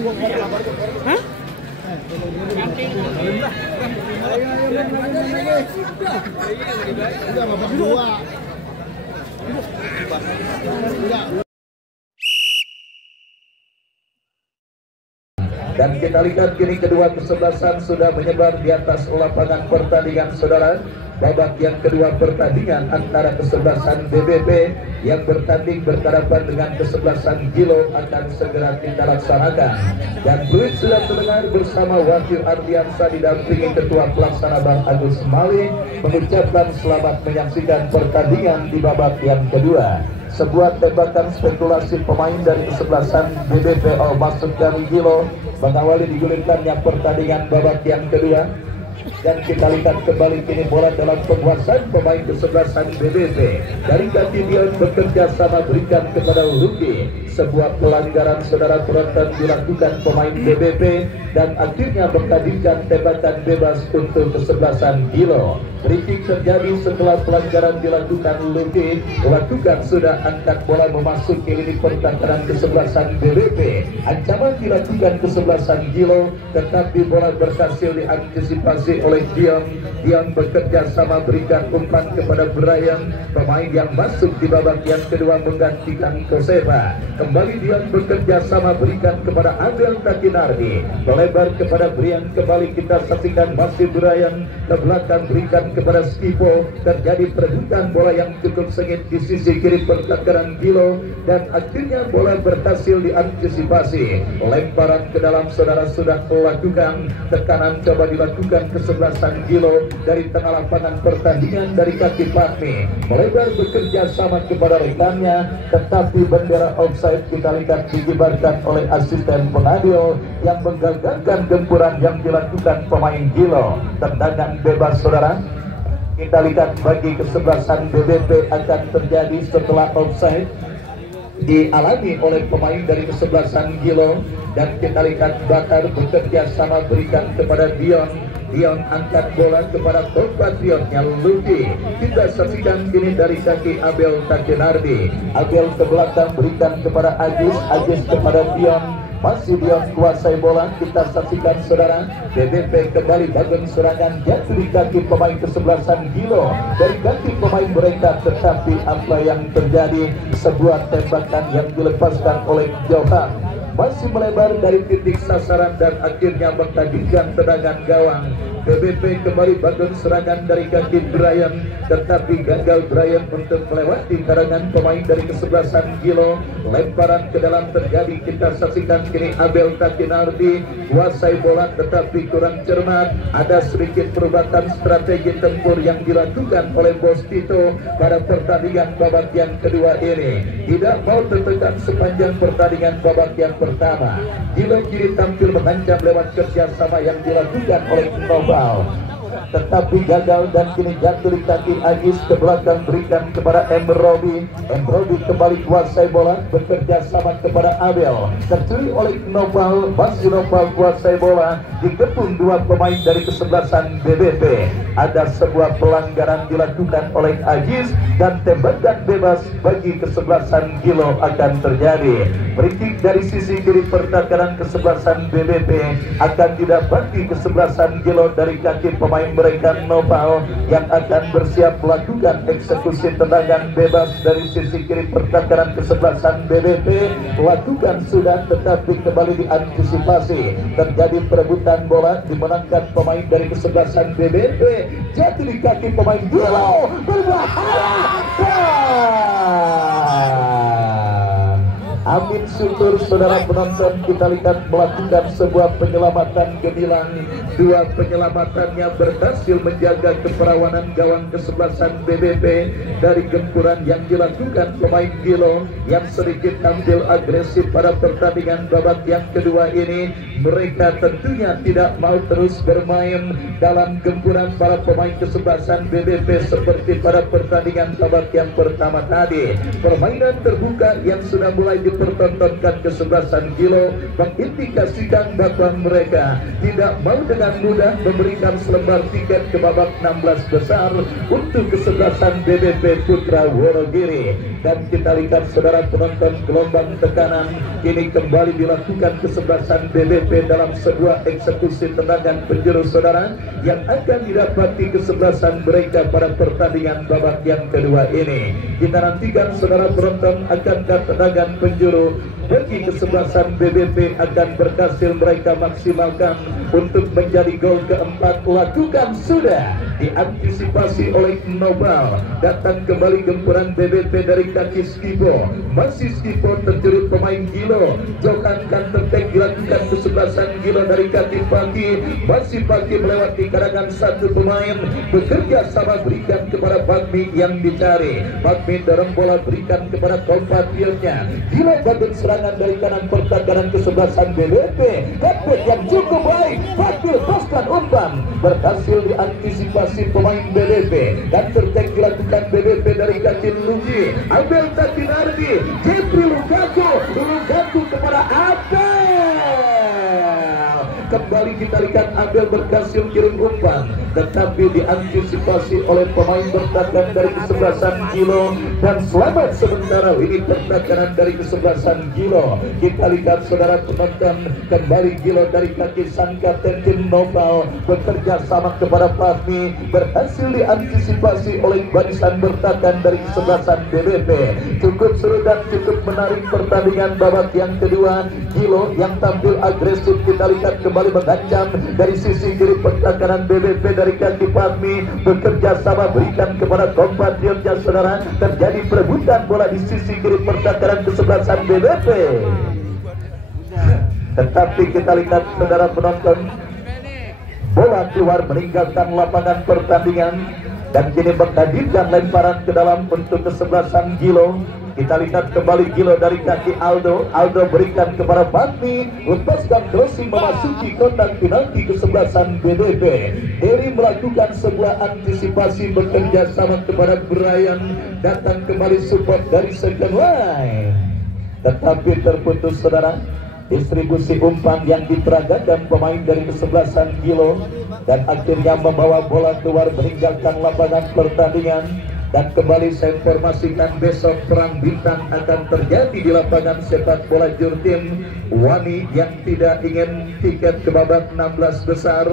Hah? Dan kita lihat kini kedua kesebelasan sudah menyebar di atas lapangan pertandingan, saudara. Babak yang kedua pertandingan antara kesebelasan BBP yang bertanding berhadapan dengan kesebelasan Gilo akan segera kita laksanakan. Dan Fluid sudah terdengar bersama Wahyu Ardiansa didampingi Ketua Pelaksana Bang Agus Mali mengucapkan selamat menyaksikan pertandingan di babak yang kedua. Sebuah tembakan spekulasi pemain dari kesebelasan BBP masuk dari Gilo mengawali digulirkannya pertandingan babak yang kedua. Dan kita lihat kembali kini bola dalam penguasaan pemain kesebelasan BBP. Dari kaki Dion bekerja sama berikan kepada Luki. Sebuah pelanggaran saudara penonton dilakukan pemain BBP dan akhirnya menghadirkan tembakan bebas untuk kesebelasan Gilo. Free terjadi setelah pelanggaran dilakukan Luki. Lakukan sudah angkat bola memasuki lini pertahanan kesebelasan BBP. Ancaman dilakukan kesebelasan Gilo, tetapi bola berhasil diantisipasi oleh Dion. Dion bekerja sama berikan umpan kepada Brian, pemain yang masuk di babak yang kedua menggantikan Kosefa. Kembali Dion bekerja sama berikan kepada Abel Takinardi, melebar kepada Brian. Kembali kita saksikan masih Brian ke belakang berikan kepada Skipo. Terjadi perebutan bola yang cukup sengit di sisi kiri pertahanan Gilo dan akhirnya bola berhasil diantisipasi. Lemparan ke dalam saudara sudah melakukan tekanan coba dilakukan kesebelasan Gilo dari tengah lapangan pertandingan dari kaki Fatmi melebar bekerja sama kepada rekannya, tetapi bendera offside kita lihat dikibarkan oleh asisten pengadil yang menggagalkan gempuran yang dilakukan pemain Gilo. Tendangan bebas saudara kita lihat bagi kesebelasan BBP akan terjadi setelah offside dialami oleh pemain dari kesebelasan Gilo. Dan kita lihat Bakar bekerja sama berikan kepada Dion. Dion angkat bola kepada compatriotnya Luki. Kita saksikan kini dari kaki Abel Takinardi. Abel ke belakang berikan kepada Agis. Agis kepada Dion. Masih Dion kuasai bola. Kita saksikan saudara BBP kembali bangun serangan jatuh di kaki pemain kesebelasan Gilo dari kaki pemain mereka, tetapi apa yang terjadi? Sebuah tembakan yang dilepaskan oleh Johan masih melebar dari titik sasaran dan akhirnya menghadirkan tendangan gawang. BBP kembali bangun serangan dari kaki Brian, tetapi gagal Brian untuk melewati karangan pemain dari kesebelasan Gilo. Lemparan ke dalam terjadi, kita saksikan kini Abel Takinardi kuasai bola tetapi kurang cermat. Ada sedikit perubahan strategi tempur yang dilakukan oleh Bos Tito pada pertandingan babak yang kedua ini. Tidak mau tertekan sepanjang pertandingan babak yang pertama. Gilo kiri tampil mengancam lewat kerjasama yang dilakukan oleh Nobal, tetapi gagal dan kini jatuh di kaki Agis ke belakang berikan kepada Emrobi. Emrobi kembali kuasai bola bekerja sama kepada Abel, tercuri oleh Nopal. Masih Nopal kuasai bola dikepung dua pemain dari kesebelasan BBP. Ada sebuah pelanggaran dilakukan oleh Agis dan tembakan bebas bagi kesebelasan Gilo akan terjadi. Free dari sisi kiri pertahanan kesebelasan BBP akan didapati kesebelasan Gilo dari kaki pemain mereka Nopal yang akan bersiap melakukan eksekusi tendangan bebas dari sisi kiri pertahanan kesebelasan BBP. Lakukan sudah tetapi kembali diantisipasi. Terjadi perebutan bola dimenangkan pemain dari kesebelasan BBP. Jatuh di kaki pemain Gilo, berbahaya. Amin syukur saudara penonton, kita lihat melakukan sebuah penyelamatan gemilang. Dua penyelamatannya berhasil menjaga keperawanan gawang kesebelasan BBP dari gempuran yang dilakukan pemain Gilo yang sedikit tampil agresif pada pertandingan babak yang kedua ini. Mereka tentunya tidak mau terus bermain dalam gempuran para pemain kesebelasan BBP seperti pada pertandingan babak yang pertama tadi. Permainan terbuka yang sudah mulai dipertontonkan kesebelasan Gilo mengindikasikan bahwa mereka tidak mau dengan mudah memberikan selembar tiket ke babak 16 besar untuk kesebelasan BBP Putra Wonogiri. dan kita lihat saudara penonton gelombang tekanan ini kembali dilakukan kesebelasan BBP dalam sebuah eksekusi tendangan penjuru saudara yang akan didapati kesebelasan mereka pada pertandingan babak yang kedua ini. Kita nantikan saudara penonton akan tendangan penjuru bagi kesebelasan BBP akan berhasil mereka maksimalkan untuk menjadi gol keempat. Lakukan sudah diantisipasi oleh Nobal. Datang kembali gempuran BBP dari kaki Skipo. Masih Skipo terjerit pemain Gilo. Jokan Kantertek dilakukan kesebelasan Gilo dari kaki Pagi. Masih Pagi melewati karangan satu pemain. Bekerja sama berikan kepada Bagmi yang dicari. Bagmi dorong bola berikan kepada kompatriotnya. Gilo bagian serangan dari kanan pertahanan kesebelasan BBP. Dapat yang cukup baik. Fakir paskan umpan berhasil diantisipasi pemain BBP dan tertek dilakukan BBP dari kaki Lugi. Abel Tatinardi, Jeffrey Lukaku kepada Abel. Kembali kita lihat Abel berhasil kirim umpan, tetapi diantisipasi oleh pemain bertahan dari kesebelasan Gilo dan selamat sementara ini pertahanan dari kesebelasan Gilo. Kita lihat saudara penonton kembali Gilo dari kaki sang kapten tim Nopal bekerja sama kepada Fahmi, berhasil diantisipasi oleh barisan bertahan dari kesebelasan BBP. Cukup seru dan cukup menarik pertandingan babak yang kedua. Gilo yang tampil agresif kita lihat kembali mengancam dari sisi kiri pertahanan BBP dari kaki Fahmi, bekerja sama berikan kepada kompatriotnya saudara. Terjadi perebutan bola di sisi kiri pertahanan kesebelasan BBP, tetapi kita lihat saudara penonton bola keluar meninggalkan lapangan pertandingan dan kini menghadirkan lemparan ke dalam untuk kesebelasan Gilo. Kita lihat kembali Gilo dari kaki Aldo. Aldo berikan kepada Fahmi, lepaskan crossing memasuki kotak penalti kesebelasan BBP. Eri melakukan sebuah antisipasi bekerja sama kepada Brian. Datang kembali support dari second line, tetapi terputus saudara. Distribusi umpan yang diteragakan pemain dari kesebelasan Gilo dan akhirnya membawa bola keluar meninggalkan lapangan pertandingan. Dan kembali saya informasikan besok perang bintang akan terjadi di lapangan sepak bola Jurtim. Wani yang tidak ingin tiket ke babak 16 besar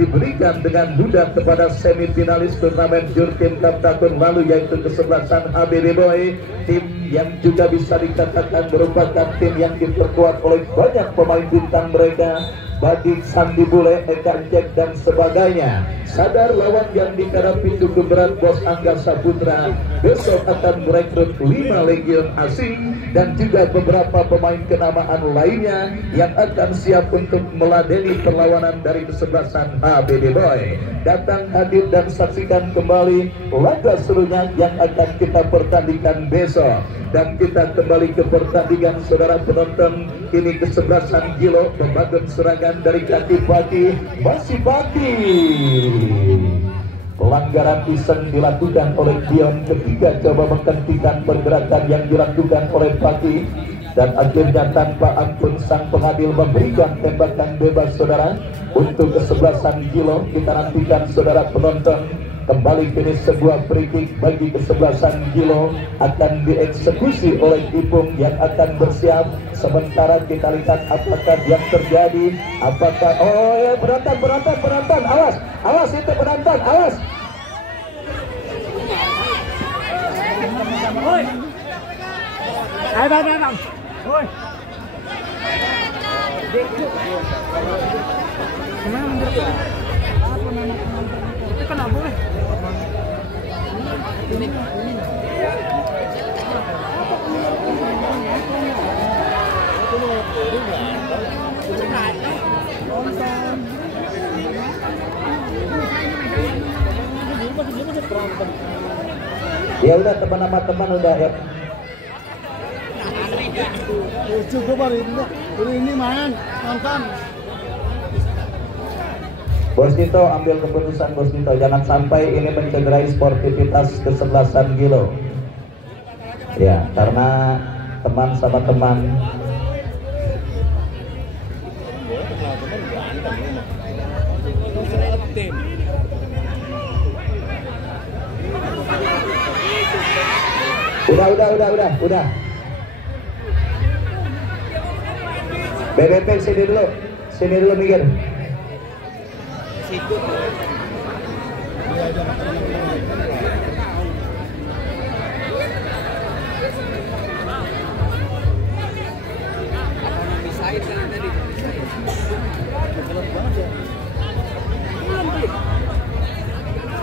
diberikan dengan mudah kepada semifinalis turnamen Jurtim Cup tahun lalu, yaitu kesebelasan HBD Boy, tim yang juga bisa dikatakan merupakan tim yang diperkuat oleh banyak pemain bintang mereka. Bagi Sandi Bule, Eka Cek dan sebagainya. Sadar lawan yang dihadapi cukup berat Bos Angga Saputra. Besok akan merekrut 5 legion asing dan juga beberapa pemain kenamaan lainnya yang akan siap untuk meladeni perlawanan dari kesebelasan HBD Boy. Datang hadir dan saksikan kembali laga serunya yang akan kita pertandingkan besok. Dan kita kembali ke pertandingan saudara penonton. Ini kesebelasan Gilo membangun serangan dari kaki Pagi. Masih Pagi. Pelanggaran iseng dilakukan oleh Dion ketika coba menghentikan pergerakan yang dilakukan oleh Pagi. Dan akhirnya tanpa ampun sang pengadil memberikan tembakan bebas saudara untuk kesebelasan Gilo. Kita nantikan saudara penonton. Kembali kini sebuah free kick bagi kesebelasan Gilo akan dieksekusi oleh Ipung yang akan bersiap. Sementara kita lihat apakah yang terjadi. Apakah penonton awas itu penonton awas. Ya udah teman sama teman udah ya. Cukup hari ini main nonton. Bos Tito ambil keputusan Bos Tito, jangan sampai ini mencederai sportivitas kesebelasan Gilo. Ya, karena teman sama teman. Udah. BBP sini dulu mikir.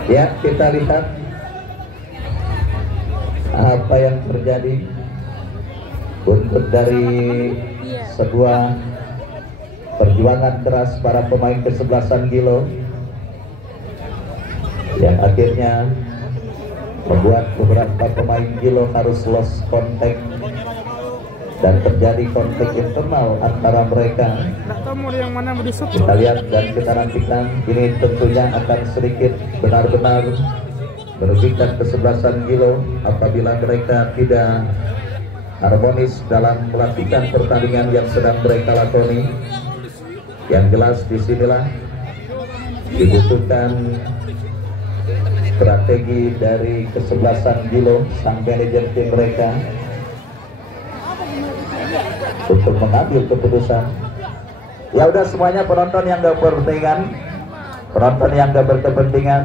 Ya, kita lihat apa yang terjadi untuk dari sebuah perjuangan keras para pemain kesebelasan Gilo yang akhirnya membuat beberapa pemain Gilo harus lost contact dan terjadi konflik internal antara mereka. Kita lihat dan kita nantikan, ini tentunya akan sedikit benar-benar merugikan kesebelasan Gilo apabila mereka tidak harmonis dalam melakukan pertandingan yang sedang mereka lakoni. Yang jelas disinilah dibutuhkan strategi dari kesebelasan Gilo, sang manajer tim mereka, untuk mengambil keputusan. Ya udah semuanya penonton yang gak berkepentingan,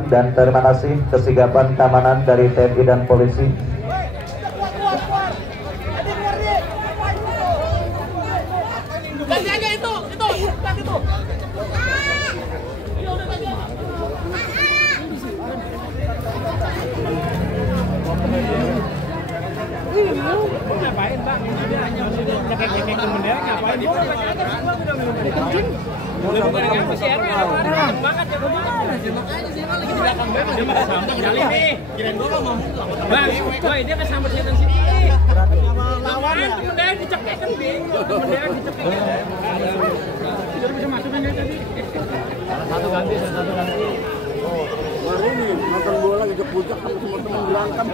dan terima kasih kesigapan keamanan dari TNI dan polisi. Ngapain Bang? Ini hanya nyekek-nyekek bendera ngapain? Bang, dia kesambet setan sini. Lawan bendera dicekek kan bingung. Bendera dicekek. Tidak bisa masuk kan tadi. Satu ganti. Baru nih nonton bola gejek-gejek sama teman-teman berantem.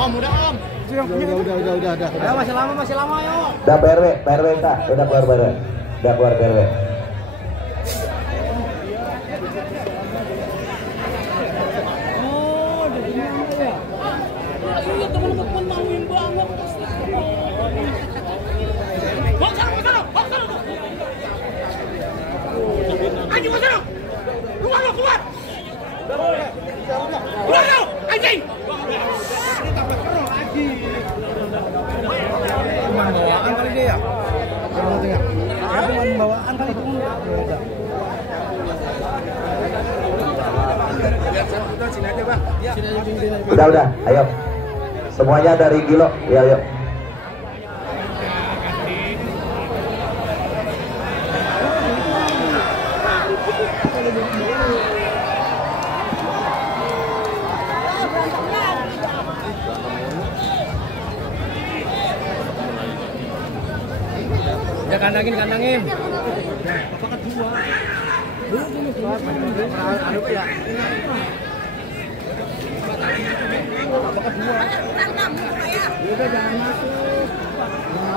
Om, udah. Udah. Masih lama yuk. Udah PRW Kak, udah keluar PRW. Oh, jadi ya. Iya, teman-teman maluin banget. Bang sana. Anjing mana? Keluar. Keluar lo, anjing. Cuma bawaan kali dia ya? Cuma bawaan kali itu. Udah, ayo. Semuanya dari Gilo, ya ayo. Ya kandangin. Paket dua. Anu ya. Paket dua. Udah jangan masuk.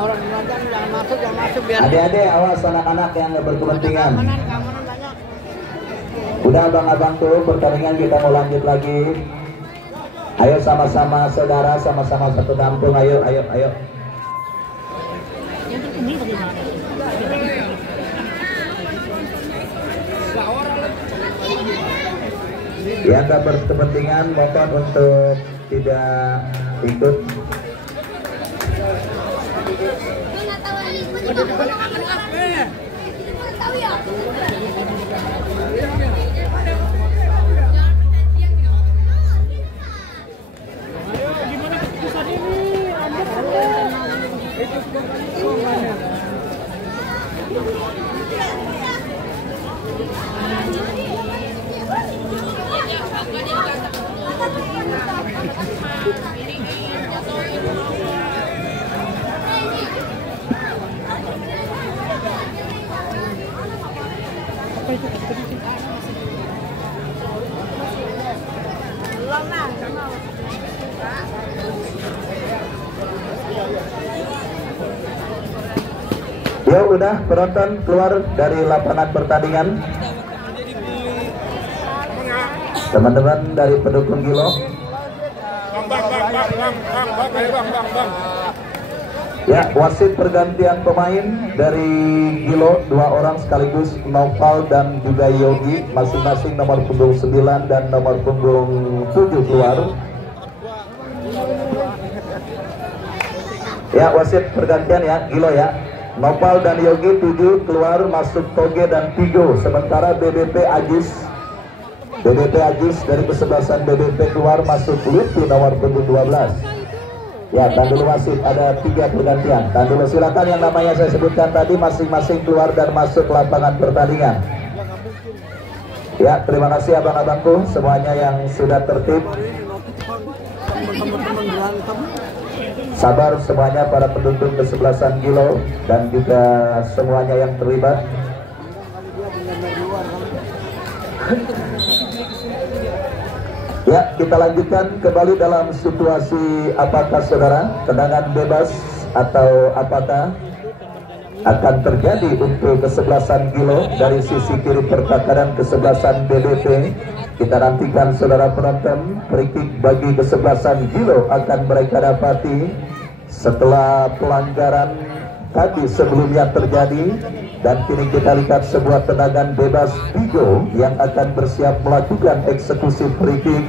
Orang nonton jangan masuk biar. Adik-adik, awas anak-anak yang nggak berkepentingan. Keamanan banyak. Udah abang-abang tuh, pertandingan kita mau lanjut lagi. Ayo sama-sama saudara, sama-sama satu kampung. Ayo. Yang tak berkepentingan mohon untuk tidak ikut. Gimana keputusan ini? Ya udah, penonton keluar dari lapangan pertandingan. Teman-teman dari pendukung Gilo, bang. Ya, wasit pergantian pemain dari Gilo, 2 orang sekaligus Noval dan juga Yogi, masing-masing nomor punggung 9 dan nomor punggung 7 keluar. Ya, wasit pergantian ya, Gilo ya. Noval dan Yogi 7 keluar, masuk Toge dan Pigo. Sementara BBP Ajis dari kesebelasan BBP keluar, masuk Lutfi nomor punggung 12. Ya, tahan dulu wasit, ada 3 pergantian. Tahan dulu, silakan yang namanya saya sebutkan tadi masing-masing keluar dan masuk lapangan pertandingan. Ya, terima kasih abang-abangku semuanya yang sudah tertib. Sabar semuanya para pendukung kesebelasan Gilo dan juga semuanya yang terlibat. Ya, kita lanjutkan kembali dalam situasi apakah saudara tendangan bebas atau apakah akan terjadi untuk kesebelasan Gilo dari sisi kiri pertakaran kesebelasan BBP. Kita nantikan saudara penonton, free kick bagi kesebelasan Gilo akan mereka dapati setelah pelanggaran tadi sebelumnya terjadi. Dan kini kita lihat sebuah tendangan bebas Pigo yang akan bersiap melakukan eksekusi free kick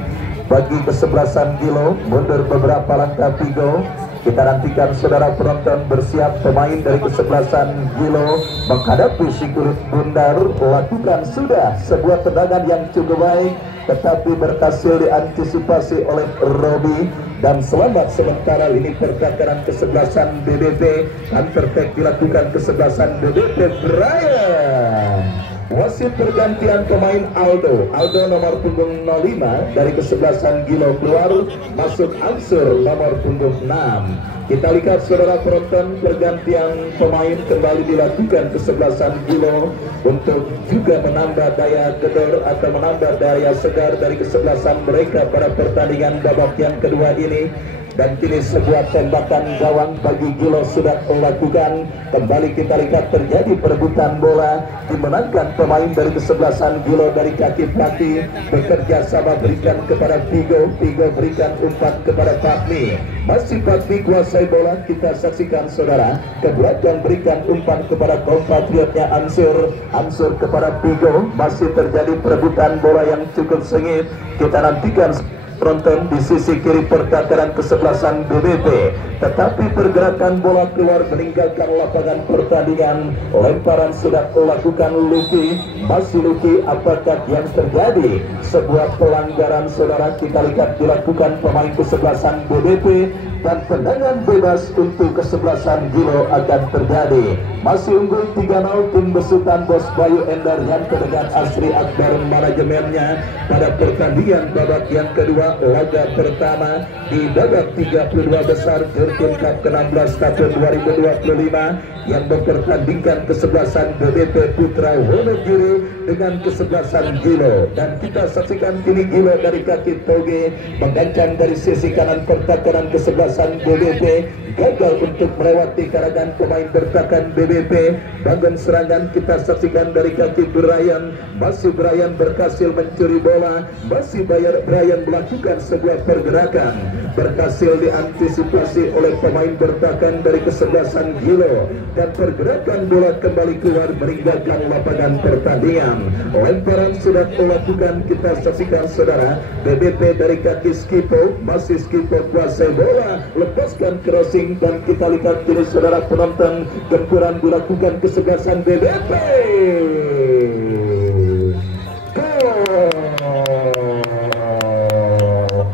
bagi kesebelasan Gilo. Mundur beberapa langkah Pigo. Kita nantikan saudara penonton bersiap, pemain dari kesebelasan Gilo menghadapi si kulit bundar. Lakukan sudah sebuah tendangan yang cukup baik, tetapi berhasil diantisipasi oleh Robi. Dan selamat sementara ini pertakaran kesebelasan BBP. Counter-attack dilakukan kesebelasan BBP Brian. Wasit pergantian pemain Aldo nomor punggung 05 dari kesebelasan Gilo keluar, masuk Ansur nomor punggung 6. Kita lihat saudara penonton, pergantian pemain kembali dilakukan kesebelasan Gilo untuk juga menambah daya gedor atau menambah daya segar dari kesebelasan mereka pada pertandingan babak yang kedua ini. Dan kini sebuah tembakan gawang bagi Gilo sudah dilakukan. Kembali kita lihat terjadi perebutan bola, dimenangkan pemain dari kesebelasan Gilo dari kaki pelatih, bekerja sama berikan kepada Pigo berikan umpan kepada Fahmi. Masih Fahmi kuasai bola, kita saksikan saudara, ke belakang berikan umpan kepada kompatriotnya Ansur kepada Pigo. Masih terjadi perebutan bola yang cukup sengit. Kita nantikan penonton di sisi kiri pertakaran kesebelasan BBP, tetapi pergerakan bola keluar meninggalkan lapangan pertandingan. Lemparan sudah dilakukan Luki, masih Luki, apakah yang terjadi? Sebuah pelanggaran saudara, kita lihat dilakukan pemain kesebelasan BBP dan tendangan bebas untuk kesebelasan Gilo akan terjadi. Masih unggul 3-0 tim besutan Bos Bayu Endar yang dengan Asri Akbar manajemennya pada pertandingan babak yang kedua laga pertama di babak 32 besar Jurgen Cup ke-16 tahun 2025 yang mempertandingkan kesebelasan BBP Putra Wonogiri dengan kesebelasan Gilo. Dan kita saksikan kini Gilo dari kaki Toge menggancang dari sisi kanan pertakaran kesebelasan BBP, gagal untuk melewati karangan pemain bertahan BBP. Bangun serangan kita saksikan dari kaki Brian, masih Brian berhasil mencuri bola, masih Brian melakukan sebuah pergerakan, berhasil diantisipasi oleh pemain bertahan dari kesebelasan Gilo, dan pergerakan bola kembali keluar meninggalkan lapangan pertandingan. Lemparan sudah dilakukan, kita saksikan saudara, BBP dari kaki Skipo, masih Skipo kuasai bola, lepaskan crossing, dan kita lihat kini saudara penonton, gempuran dilakukan kesebelasan BBP.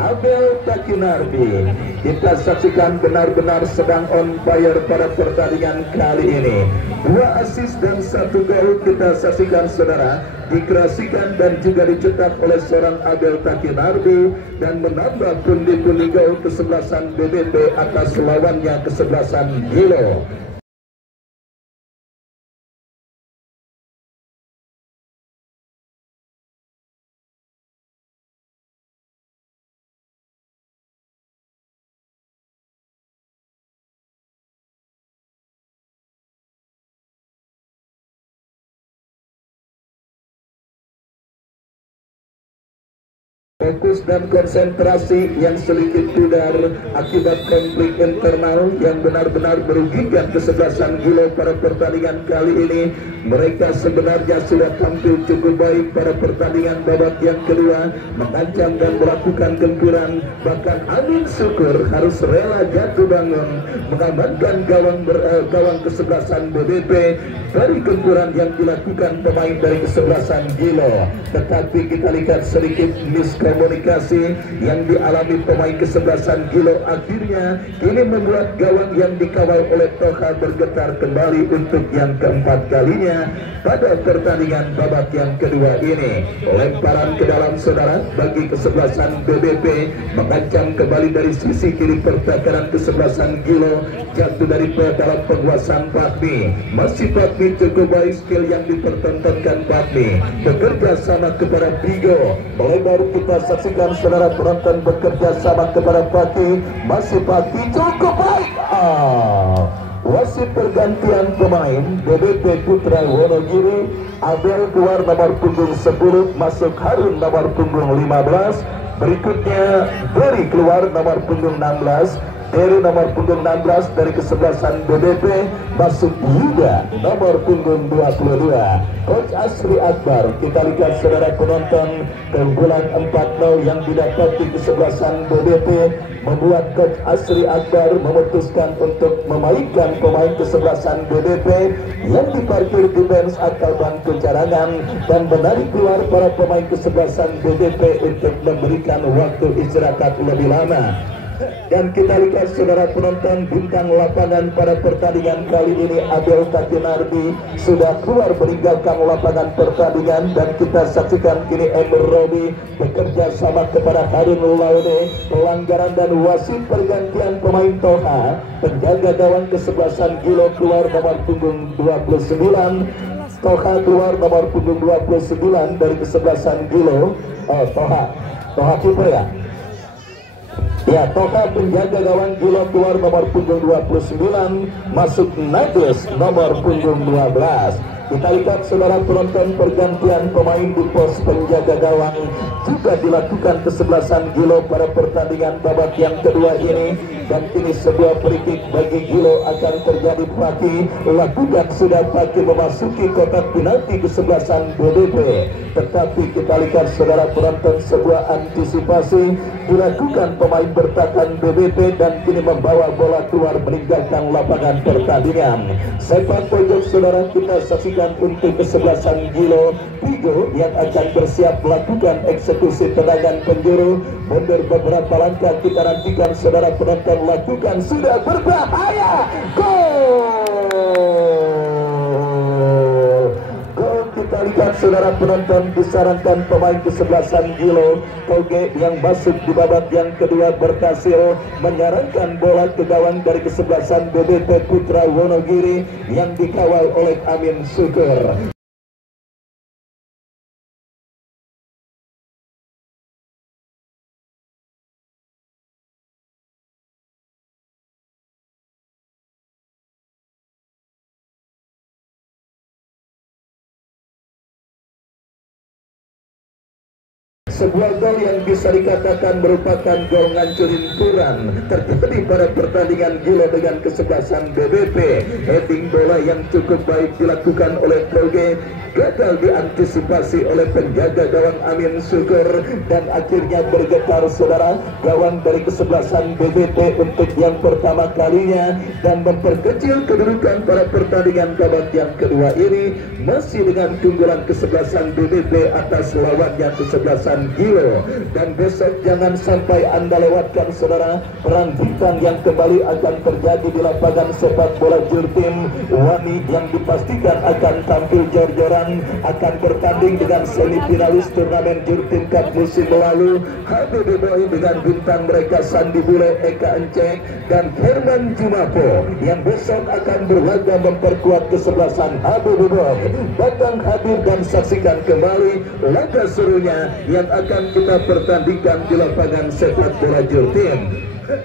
Abel Takinardi, kita saksikan benar-benar sedang on fire pada pertandingan kali ini. 2 assist dan 1 gol kita saksikan saudara, dikreasikan dan juga dicetak oleh seorang Abel Takinardi dan menambah pundi-pundi gol kesebelasan BBP atas lawannya kesebelasan Gilo. Fokus dan konsentrasi yang sedikit pudar akibat konflik internal yang benar-benar merugikan kesebelasan Gilo pada pertandingan kali ini. Mereka sebenarnya sudah tampil cukup baik pada pertandingan babak yang kedua, mengancam dan melakukan gempuran. Bahkan Amin Syukur harus rela jatuh bangun mengamankan gawang kesebelasan BBP dari gempuran yang dilakukan pemain dari kesebelasan Gilo. Tetapi kita lihat sedikit miskomunikasi yang dialami pemain kesebelasan Gilo akhirnya ini membuat gawang yang dikawal oleh Toha bergetar kembali untuk yang keempat kalinya pada pertandingan babak yang kedua ini. Lemparan ke dalam saudara bagi kesebelasan BBP mengancam kembali dari sisi kiri pertahanan kesebelasan Gilo, jatuh dari dalam penguasaan Bakmi. Masih Bakmi cukup baik, skill yang dipertontonkan Bakmi bekerja sama kepada Bigo. Mulai baru kita saksikan saudara penonton bekerja sama kepada Pati. Masih Pati cukup baik. Wasit pergantian pemain BBP Putra Wonogiri. Abel keluar nomor punggung 10, masuk Harun nomor punggung 15. Berikutnya Beri keluar nomor punggung 16. Dari nomor punggung 16 dari kesebelasan BBP masuk Yuda nomor punggung 22. Coach Asri Akbar, kita lihat saudara penonton, keunggulan 4-0 yang didapati kesebelasan BBP membuat Coach Asri Akbar memutuskan untuk memainkan pemain kesebelasan BBP yang diparkir di bench atau bangku cadangan dan menarik keluar para pemain kesebelasan BBP untuk memberikan waktu istirahat lebih lama. Dan kita lihat saudara penonton, bintang lapangan pada pertandingan kali ini Abel Takinardi sudah keluar meninggalkan lapangan pertandingan. Dan kita saksikan kini Emir Robi bekerja sama kepada Harun Laude. Pelanggaran dan wasit pergantian pemain Toha. Penjaga gawang kesebelasan Gilo keluar nomor punggung 29. Toha keluar nomor punggung 29 dari kesebelasan Gilo. Toha kiper ya. Ya, Toha penjaga gawang Gilo keluar nomor punggung 29, masuk Nages nomor punggung 12. Kita lihat saudara penonton, pergantian pemain di pos penjaga gawang juga dilakukan kesebelasan Gilo pada pertandingan babak yang kedua ini. Dan ini sebuah free kick bagi Gilo akan terjadi. Paki lakukan sudah Paki memasuki kotak penalti kesebelasan BBP. Tetapi kita lihat saudara penonton, sebuah antisipasi dilakukan pemain bertahan BBP dan kini membawa bola keluar meninggalkan lapangan pertandingan. Sepak pojok saudara kita saksikan untuk kesebelasan Gilo. Bigo yang akan bersiap melakukan eksekusi tendangan penjuru. Mundur beberapa langkah, kita nantikan saudara penonton, lakukan sudah berbahaya. Gol kita lihat saudara penonton, disarankan pemain kesebelasan Gilo Toge yang masuk di babak yang kedua berhasil menyarankan bola ke gawang dari kesebelasan BBP Putra Wonogiri yang dikawal oleh Amin Syukur. Sebuah gol yang bisa dikatakan merupakan gol ngancurin kurang terjadi pada pertandingan Gilo dengan kesebelasan BBP. Heading bola yang cukup baik dilakukan oleh Toge, gagal diantisipasi oleh penjaga gawang Amin Syukur, dan akhirnya bergetar saudara gawang dari kesebelasan BBP untuk yang pertama kalinya dan memperkecil kedudukan pada pertandingan babak yang kedua ini masih dengan keunggulan kesebelasan BBP atas lawannya kesebelasan Gilo. Dan besok jangan sampai Anda lewatkan saudara perang bintang yang kembali akan terjadi di lapangan sepak bola Jurtim Wani yang dipastikan akan tampil jor-joran, akan bertanding dengan semifinalis turnamen Jurtim Cup musim lalu. HBB Boy dengan bintang mereka Sandi Bule, Eka Encek dan Herman Jumapo yang besok akan berlaga memperkuat kesebelasan HBB Boy. Datang hadir dan saksikan kembali laga serunya yang akan kita pertandingkan di lapangan sepak bola Jurtim.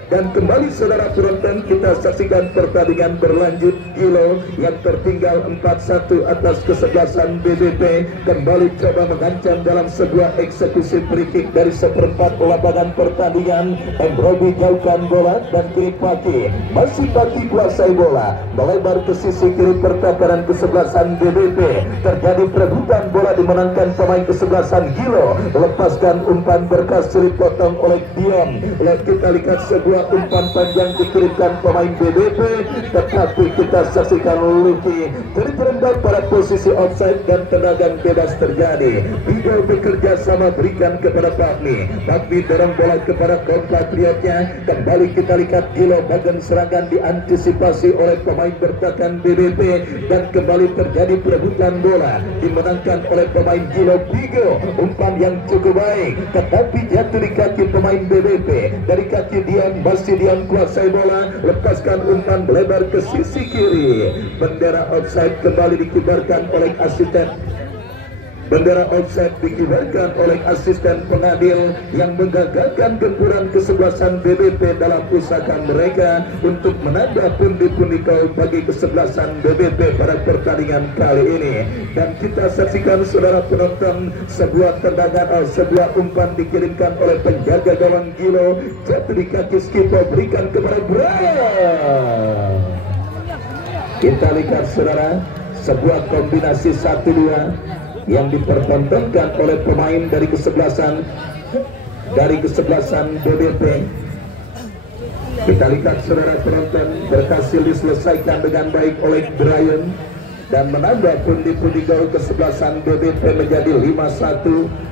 Dan kembali saudara penonton, kita saksikan pertandingan berlanjut. Gilo yang tertinggal 4-1 atas kesebelasan BBP kembali coba mengancam dalam sebuah eksekusi free kick dari seperempat lapangan pertandingan. Robi jauhkan bola dan kiri Paki masih Paki kuasai bola, melebar ke sisi kiri pertahanan kesebelasan BBP. Terjadi perebutan bola dimenangkan pemain kesebelasan Gilo, lepaskan umpan berhasil dipotong oleh Dion. Kita lihat sebuah umpan panjang dikirimkan pemain BBP, tetapi kita saksikan Luki terperendam pada posisi offside dan tendangan bebas terjadi. Bigo bekerja sama berikan kepada Pakmi dorong bola kepada kompatriotnya. Kembali kita lihat Gilo bagian serangan diantisipasi oleh pemain bertahan BBP dan kembali terjadi perebutan bola dimenangkan oleh pemain Gilo. Bigo umpan yang cukup baik tetapi jatuh di kaki pemain BBP. Dari kaki Dion, masih Dion kuasai bola, lepaskan umpan melebar ke sisi kiri. Bendera offside kembali dikibarkan oleh asisten. Bendera offside dikibarkan oleh asisten pengadil yang menggagalkan gempuran kesebelasan BBP dalam usaha mereka untuk menambah pundi-pundi gol bagi kesebelasan BBP pada pertandingan kali ini. Dan kita saksikan saudara penonton, sebuah tendangan sebuah umpan dikirimkan oleh penjaga gawang Gilo, jatuh di kaki skipper, berikan kepada Brian. Kita lihat saudara, sebuah kombinasi 1-2 yang dipertontonkan oleh pemain dari kesebelasan BBP. Kita lihat saudara penonton, berhasil diselesaikan dengan baik oleh Brian dan menambah pundi-pundi gol kesebelasan BBP menjadi 5-1.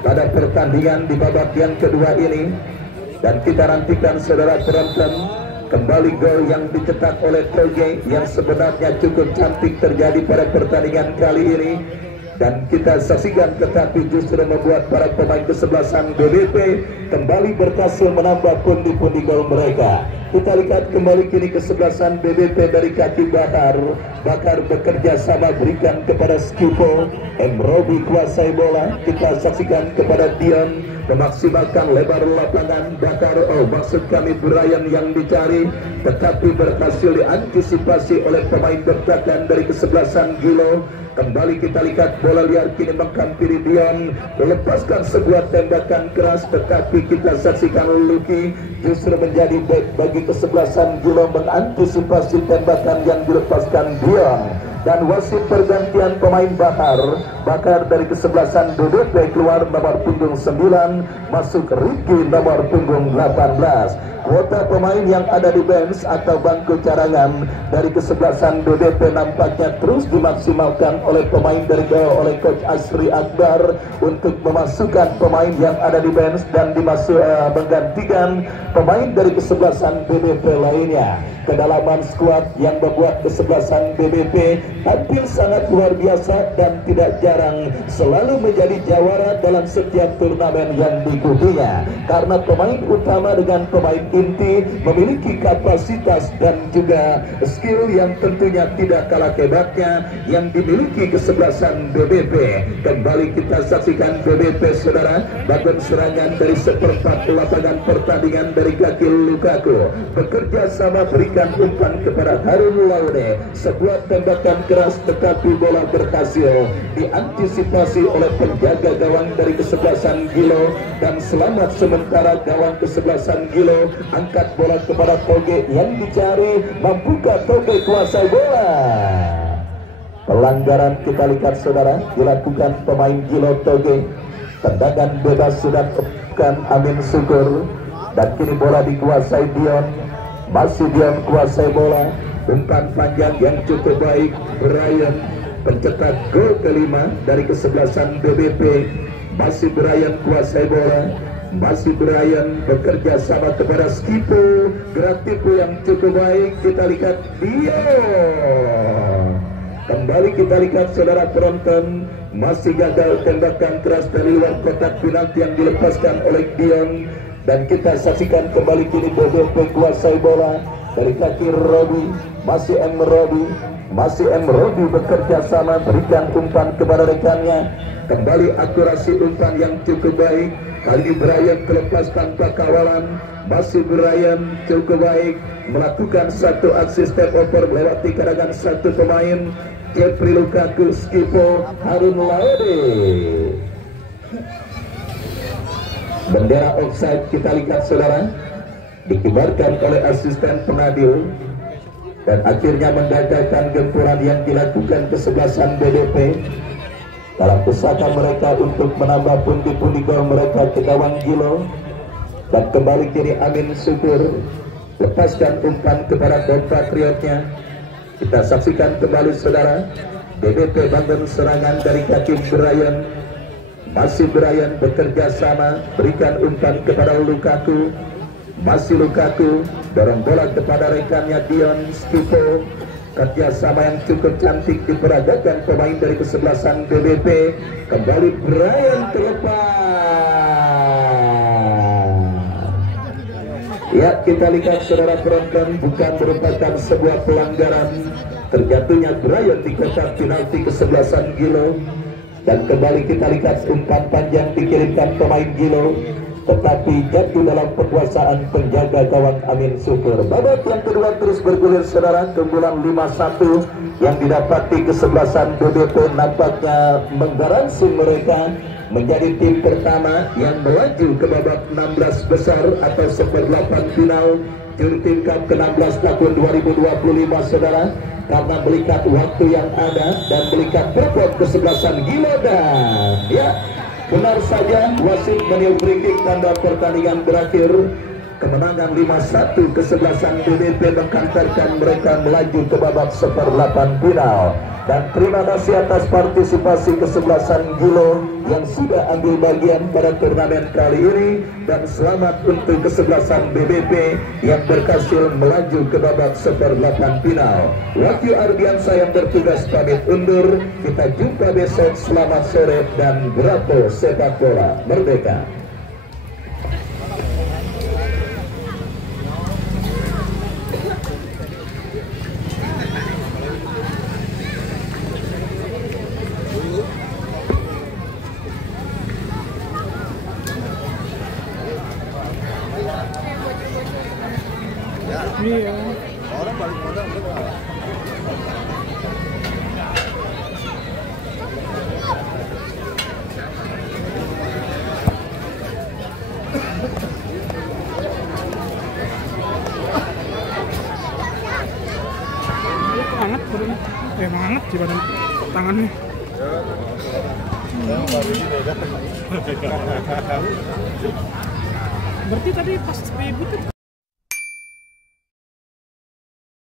Pada pertandingan di babak yang kedua ini, dan kita nantikan saudara penonton kembali gol yang dicetak oleh Toge yang sebenarnya cukup cantik terjadi pada pertandingan kali ini. Dan kita saksikan tetapi justru membuat para pemain kesebelasan BBP kembali berhasil menambah pundi-pundi gol mereka. Kita lihat kembali kini kesebelasan BBP dari kaki Bakar bekerja sama berikan kepada Skipo. Robi kuasai bola, kita saksikan kepada Dion memaksimalkan lebar lapangan. Bakar, maksud kami Brian yang dicari, tetapi berhasil diantisipasi oleh pemain bertahan dari kesebelasan Gilo. Kembali kita lihat bola liar kini menghampiri Dion, melepaskan sebuah tembakan keras, tetapi kita saksikan Luki justru menjadi baik bagi kesebelasan Gilo mengantisipasi tembakan yang dilepaskan Dion. Dan wasit pergantian pemain Bakar dari kesebelasan BBP keluar nomor punggung 9, masuk Ricky nomor punggung 18. Kuota pemain yang ada di bench atau bangku cadangan dari kesebelasan BBP nampaknya terus dimaksimalkan oleh pemain dari oleh Coach Asri Akbar untuk memasukkan pemain yang ada di bench dan menggantikan pemain dari kesebelasan BBP lainnya. Kedalaman skuad yang membuat kesebelasan BBP tampil sangat luar biasa dan tidak jarang selalu menjadi jawara dalam setiap turnamen yang diikutinya, karena pemain utama dengan pemain inti memiliki kapasitas dan juga skill yang tentunya tidak kalah hebatnya yang dimiliki kesebelasan BBP. Kembali kita saksikan BBP saudara, bagian serangan dari seperempat lapangan pertandingan dari kaki Lukaku bekerja sama berikan umpan kepada Harun Laude, sebuah tembakan keras tetapi bola berhasil diantisipasi oleh penjaga gawang dari kesebelasan Gilo, dan selamat sementara gawang kesebelasan Gilo. Angkat bola kepada Toge yang dicari, mampukah Toge kuasai bola? Pelanggaran kita lihat saudara dilakukan pemain Gilo Toge. Tendangan bebas sudah dilakukan Amin Syukur, dan kini bola dikuasai Dion. Masih Dion kuasai bola, umpan panjang yang cukup baik. Brian pencetak gol kelima dari kesebelasan BBP. Masih Brian kuasai bola, masih Brian bekerja sama kepada Skipo, gerak tipu yang cukup baik. Kita lihat Dion Kembali kita lihat saudara penonton, masih gagal tembakan keras dari luar kotak penalti yang dilepaskan oleh Dion. Dan kita saksikan kembali kini BBP kuasai bola dari kaki Robi, masih M Robi bekerja sama berikan umpan kepada rekannya. Kembali akurasi umpan yang cukup baik. Kali ini Brian terlepas tanpa kawalan. Masih Brian cukup baik melakukan satu aksi step over melewati karangan satu pemain. Jeffrey Lukaku, Skipo Harun Laode. Bendera offside kita lihat saudara, dikibarkan oleh asisten penadil, dan akhirnya mendapatkan gempuran yang dilakukan kesebelasan BDP dalam usaha mereka untuk menambah pundi-pundi gol mereka ke gawang Gilo. Dan kembali kini Amin Syukur lepaskan umpan kepada compatriotnya. Kita saksikan kembali saudara, BDP bangun serangan dari kaki Brian. Masih Brian bekerja sama berikan umpan kepada Lukaku. Masih Lukaku dorong bola kepada rekannya Dion Skipo. Kerjasama yang cukup cantik diperagakan pemain dari kesebelasan BBP. Kembali Brian terlepas. Ya, kita lihat saudara penonton, bukan merupakan sebuah pelanggaran terjatuhnya Brian di kotak penalti kesebelasan Gilo. Dan kembali kita lihat umpan panjang dikirimkan pemain Gilo, tetapi jatuh dalam penguasaan penjaga gawang Amin Syukur. Babak yang kedua terus bergulir saudara, keunggulan 5-1 yang didapati kesebelasan BBP nampaknya menggaransi mereka menjadi tim pertama yang melaju ke babak 16 besar atau seper-8 final Juru Tim Cup ke-16 tahun 2025 saudara. Karena melihat waktu yang ada dan melihat perform kesebelasan Gilo, dan ya benar saja wasit meniup free tanda pertandingan berakhir. Kemenangan 5-1 kesebelasan BBP menghantarkan mereka melaju ke babak seper-8 final. Dan terima kasih atas partisipasi kesebelasan Gilo yang sudah ambil bagian pada turnamen kali ini. Dan selamat untuk kesebelasan BBP yang berhasil melaju ke babak seper-8 final. Wahyu Ardiansa yang bertugas pamit undur. Kita jumpa besok, selamat sore dan bravo sepak bola merdeka. Iya. Orang balik modal Hangat badannya, hangat sih badan tangannya. Berarti tadi pas ribut